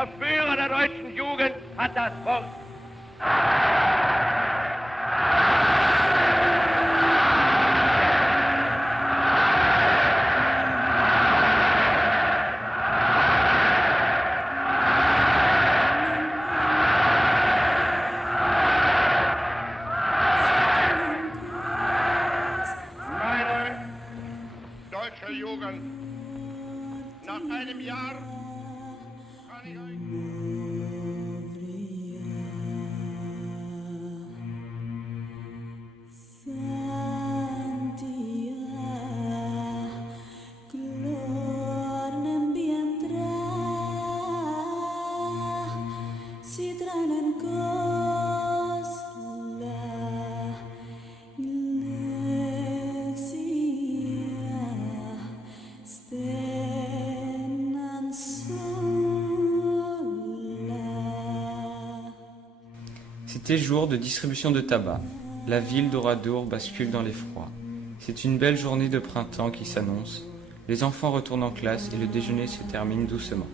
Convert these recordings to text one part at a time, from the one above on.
Der Führer der deutschen Jugend hat das Wort. Deutsche Jugend, nach einem Jahr kann ich euch... C'était jour de distribution de tabac. La ville d'Oradour bascule dans l'effroi. C'est une belle journée de printemps qui s'annonce. Les enfants retournent en classe et le déjeuner se termine doucement.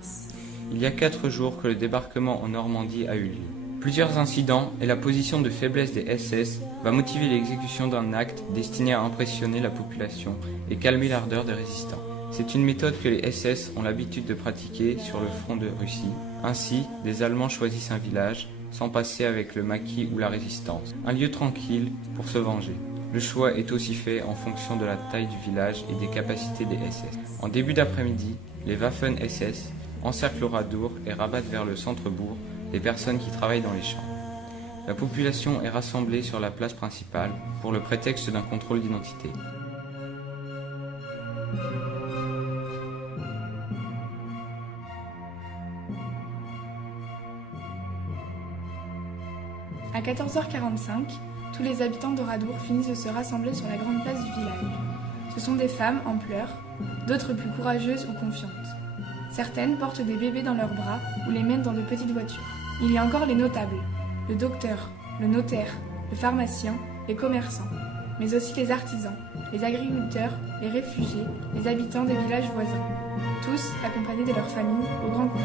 Il y a 4 jours que le débarquement en Normandie a eu lieu. Plusieurs incidents et la position de faiblesse des SS va motiver l'exécution d'un acte destiné à impressionner la population et calmer l'ardeur des résistants. C'est une méthode que les SS ont l'habitude de pratiquer sur le front de Russie. Ainsi, des Allemands choisissent un village, sans passer avec le maquis ou la résistance. Un lieu tranquille pour se venger. Le choix est aussi fait en fonction de la taille du village et des capacités des SS. En début d'après-midi, les Waffen-SS encerclent Oradour et rabattent vers le centre-bourg les personnes qui travaillent dans les champs. La population est rassemblée sur la place principale pour le prétexte d'un contrôle d'identité. À 14h45, tous les habitants d'Oradour finissent de se rassembler sur la grande place du village. Ce sont des femmes en pleurs, d'autres plus courageuses ou confiantes. Certaines portent des bébés dans leurs bras ou les mènent dans de petites voitures. Il y a encore les notables, le docteur, le notaire, le pharmacien, les commerçants, mais aussi les artisans, les agriculteurs, les réfugiés, les habitants des villages voisins, tous accompagnés de leurs familles au grand complet.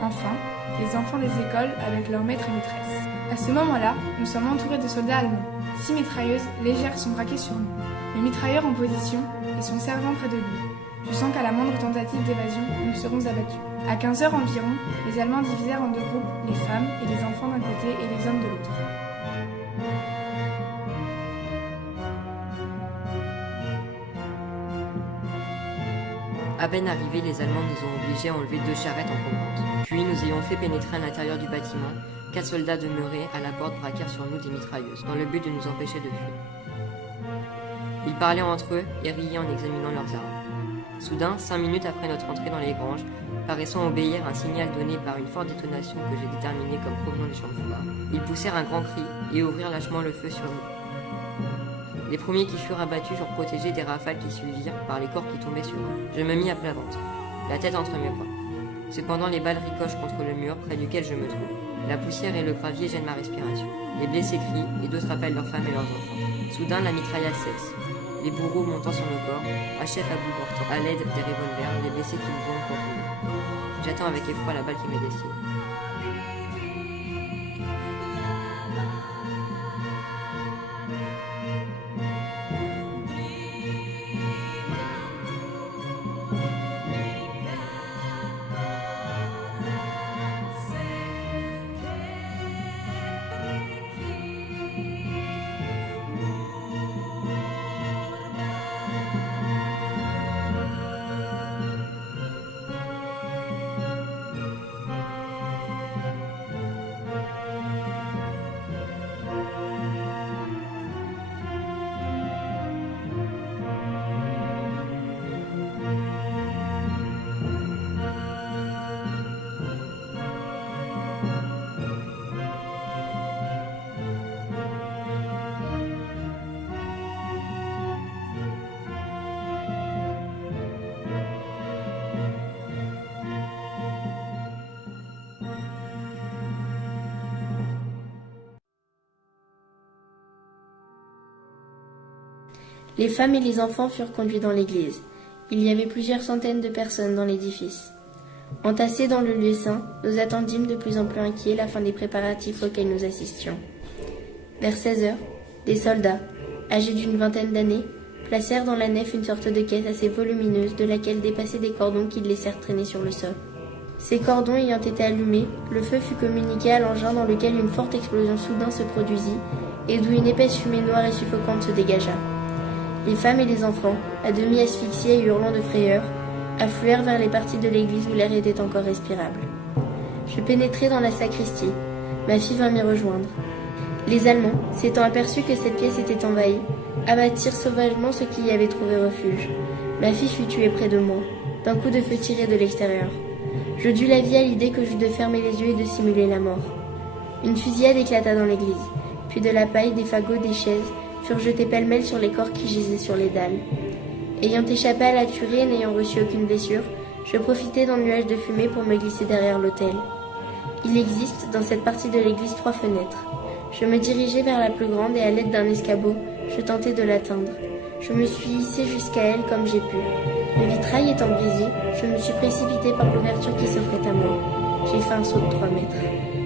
Enfin, les enfants des écoles avec leurs maîtres et maîtresses. À ce moment-là, nous sommes entourés de soldats allemands. 6 mitrailleuses légères sont braquées sur nous. Le mitrailleur en position et son servant près de lui. Je sens qu'à la moindre tentative d'évasion, nous serons abattus. À 15h environ, les Allemands divisèrent en 2 groupes, les femmes et les enfants d'un côté et les hommes de l'autre. À peine arrivés, les Allemands nous ont obligés à enlever 2 charrettes encombrantes. Puis nous ayons fait pénétrer à l'intérieur du bâtiment. 4 soldats demeurés à la porte braquèrent sur nous des mitrailleuses, dans le but de nous empêcher de fuir. Ils parlaient entre eux et riaient en examinant leurs armes. Soudain, 5 minutes après notre entrée dans les granges, paraissant obéir à un signal donné par une forte détonation que j'ai déterminée comme provenant des champs de foulard, ils poussèrent un grand cri et ouvrirent lâchement le feu sur nous. Les premiers qui furent abattus furent protégés des rafales qui suivirent par les corps qui tombaient sur eux. Je me mis à plat ventre, la tête entre mes bras. Cependant, les balles ricochent contre le mur près duquel je me trouve. La poussière et le gravier gênent ma respiration. Les blessés crient et d'autres appellent leurs femmes et leurs enfants. Soudain, la mitraillade cesse. Les bourreaux montant sur le corps achèvent à bout portant, à l'aide des revolvers, les blessés qui vont contre nous. J'attends avec effroi la balle qui m'est destinée. Les femmes et les enfants furent conduits dans l'église. Il y avait plusieurs centaines de personnes dans l'édifice. Entassés dans le lieu saint, nous attendîmes de plus en plus inquiets la fin des préparatifs auxquels nous assistions. Vers 16 heures, des soldats, âgés d'une vingtaine d'années, placèrent dans la nef une sorte de caisse assez volumineuse de laquelle dépassaient des cordons qu'ils laissèrent traîner sur le sol. Ces cordons ayant été allumés, le feu fut communiqué à l'engin dans lequel une forte explosion soudain se produisit et d'où une épaisse fumée noire et suffocante se dégagea. Les femmes et les enfants, à demi asphyxiés et hurlant de frayeur, affluèrent vers les parties de l'église où l'air était encore respirable. Je pénétrai dans la sacristie. Ma fille vint m'y rejoindre. Les Allemands, s'étant aperçus que cette pièce était envahie, abattirent sauvagement ceux qui y avaient trouvé refuge. Ma fille fut tuée près de moi, d'un coup de feu tiré de l'extérieur. Je dus la vie à l'idée que j'eus de fermer les yeux et de simuler la mort. Une fusillade éclata dans l'église, puis de la paille, des fagots, des chaises furent jetés pêle-mêle sur les corps qui gisaient sur les dalles. Ayant échappé à la tuerie et n'ayant reçu aucune blessure, je profitai d'un nuage de fumée pour me glisser derrière l'autel. Il existe, dans cette partie de l'église, 3 fenêtres. Je me dirigeai vers la plus grande et à l'aide d'un escabeau, je tentai de l'atteindre. Je me suis hissé jusqu'à elle comme j'ai pu. Le vitrail étant brisé, je me suis précipité par l'ouverture qui s'offrait à moi. J'ai fait un saut de 3 mètres.